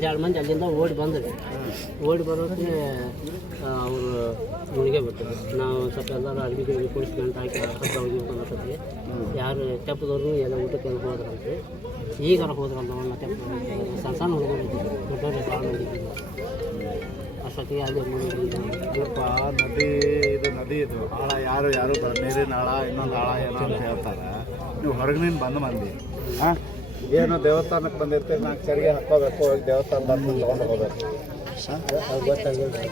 ಎರಡು ಮಂದಿ ಅಲ್ಲಿಂದ ಓಡಿ ಬಂದ್ರಿ ಓಡಿ ಬರೋಕ್ಕೆ ಅವರು ಮುಳುಗೇ ಬಿಟ್ಟರು ನಾವು ಸ್ವಲ್ಪ ಎಲ್ಲರೂ ಅಡುಗೆ ಗಿಡಿಗೆ ಕುಡಿಸಿ ಗಂಟು ಹಾಕಿ ಹತ್ರ ಹೋಗಿ ಬಂದ್ರಿ ಯಾರು ತೆಪ್ಪದವ್ರು ಎಲ್ಲ ಊಟಕ್ಕೆ ಎಲ್ಲ ಹೋದ್ರಂತೆ. ಈಗಾರ ಹೋದ್ರಲ್ಲ ಅವನ್ನ ತೆಪ್ಪ. ಸಣ್ಣ ಸಣ್ಣ ಹುಡುಗರು ದೊಡ್ಡವ್ರು ಭಾಳ ಮಂದಿ ಇದ್ದಿಲ್ಲ. ಅಷ್ಟೊತ್ತಿಗೆ ಅಲ್ಲಿ ನದಿ ಇದು ನದಿ ಇದು ಆಳ ಯಾರು ಯಾರು ನೀರಿನ ಆಳ ಇನ್ನೊಂದು ಆಳ ಏನೋ ಅಂತ ಹೇಳ್ತಾರೆ. ನೀವು ಹೊರಗಿನಿಂದ ಬಂದು ಮಂದಿ. ಹಾಂ? ಏನೋ ದೇವಸ್ಥಾನಕ್ಕೆ ಬಂದಿರ್ತೀವಿ ನಾಲ್ಕು ಚರಿಗೆ ಹಾಕೋಬೇಕು ಹೋಗಿ ದೇವಸ್ಥಾನ ಬಂದು ತೊಗೊಂಡು ಹೋಗ್ಬೇಕು.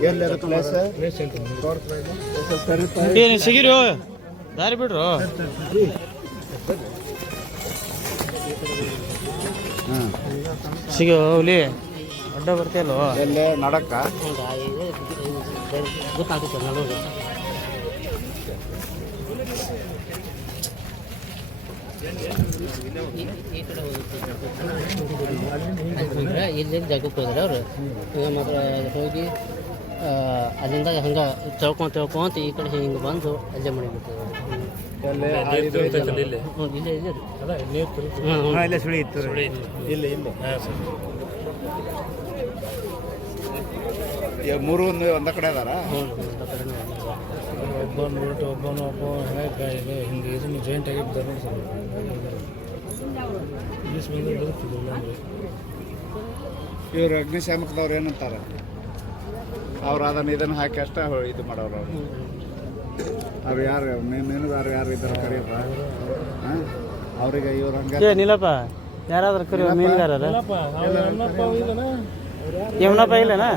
ಎಲ್ಲಿ ಅದು ಪ್ಲೇಸ್ ಏನು ಸಿಗಿರು? ದಾರಿ ಬಿಡ್ರು. ಸಿಗೋ ಹುಲಿ ಅಡ್ಡ ಬರ್ತಿಯಲ್ಲೋ? ಎಲ್ಲಿ? ನಡಕ್ಕ? ಗೊತ್ತಾಗುತ್ತೆ ಗೊತ್ತಾಗುತ್ತೆ ನೋಡೋದು ಇಲ್ಲಿಂದ ಜಾಗಕ್ಕೆ ಹೋದ್ರೆ ಅವರು ಮಾತ್ರ ಹೋಗಿ ಅಲ್ಲಿಂದ ಹಂಗೆ ತಿಳ್ಕೊಂತ ತಿಳ್ಕೊಂತ ಈ ಕಡೆ ಹಿಂಗೆ ಬಂದು ಅಲ್ಲೇ. ಹ್ಞೂ ಇಲ್ಲೇ. ಸುಳಿ ಇತ್ತು. ಮೂರು ಒಂದು ಒಂದ ಕಡೆ ಅದಾರ ಹ್ಞೂ. ಒಬ್ಬನ ಬಿಟ್ಟು ಒಬ್ಬನ ಒಬ್ಬ ಹೇಗೆ ಇದು ಹಿಂಗೆ ಇದನ್ನು ಜಾಯಿಂಟ್ ಆಗಿ ಬದುಕ್ತಿದ್ರು ಇವ್ರು ಅಗ್ನಿಶಾಮಕದವ್ರು ಏನಂತಾರೆ? ಅವ್ರು ಅದನ್ನು ಇದನ್ನು ಹಾಕಿ ಅಷ್ಟೇ ಇದು ಮಾಡೋರು ಅವರು. ಅವ್ರು ಯಾರು ನೀನು ಯಾರು ಇದ್ದಾರೆ ಕರಿಯಪ್ಪ? ಅವ್ರಿಗೆ ಇವ್ರು ಹಂಗೆ ನಿಲ್ಲಪ್ಪ ಯಾರಾದ್ರೂ ಕರಿ ಮೀನುಗಾರರ? ಯಮನಪ್ಪ ಇಲ್ಲನಾ?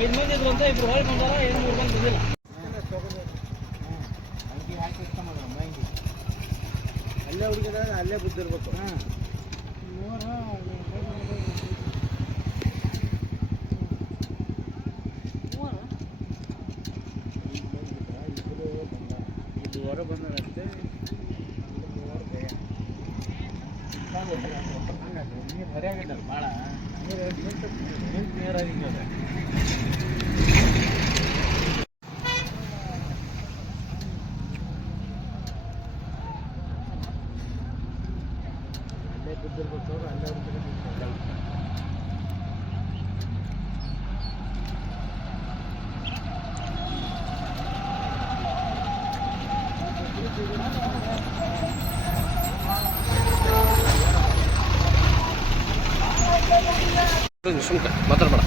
ಐದು ಮಂದಿ ಇದ್ರು ಅಂತ ಹೊಳ್ ಬಂದಾರ ಏನು ಮೂರು ಮಂದಿ ಬಂದಿಲ್ಲ ಅಲ್ಲೇ ಹುಡುಗಿದ ಅಲ್ಲೇ ಬಿದ್ದಿರ್ಬೇಕು ಹೊರ ಬಂದರಂತೆ ನೀರು ಹರಿಯಾಗಿದ್ದಲ್ಲ ಭಾಳ ನೀರು ನಿಂತು ನಿಂತು ಅಲ್ಲೇ ಬಿದ್ದಿರ್ಬೇಕು ಹುಡುಗಿದ ಸುಮ್ಕ ಮಾತಾಡ್ಬೇಡ.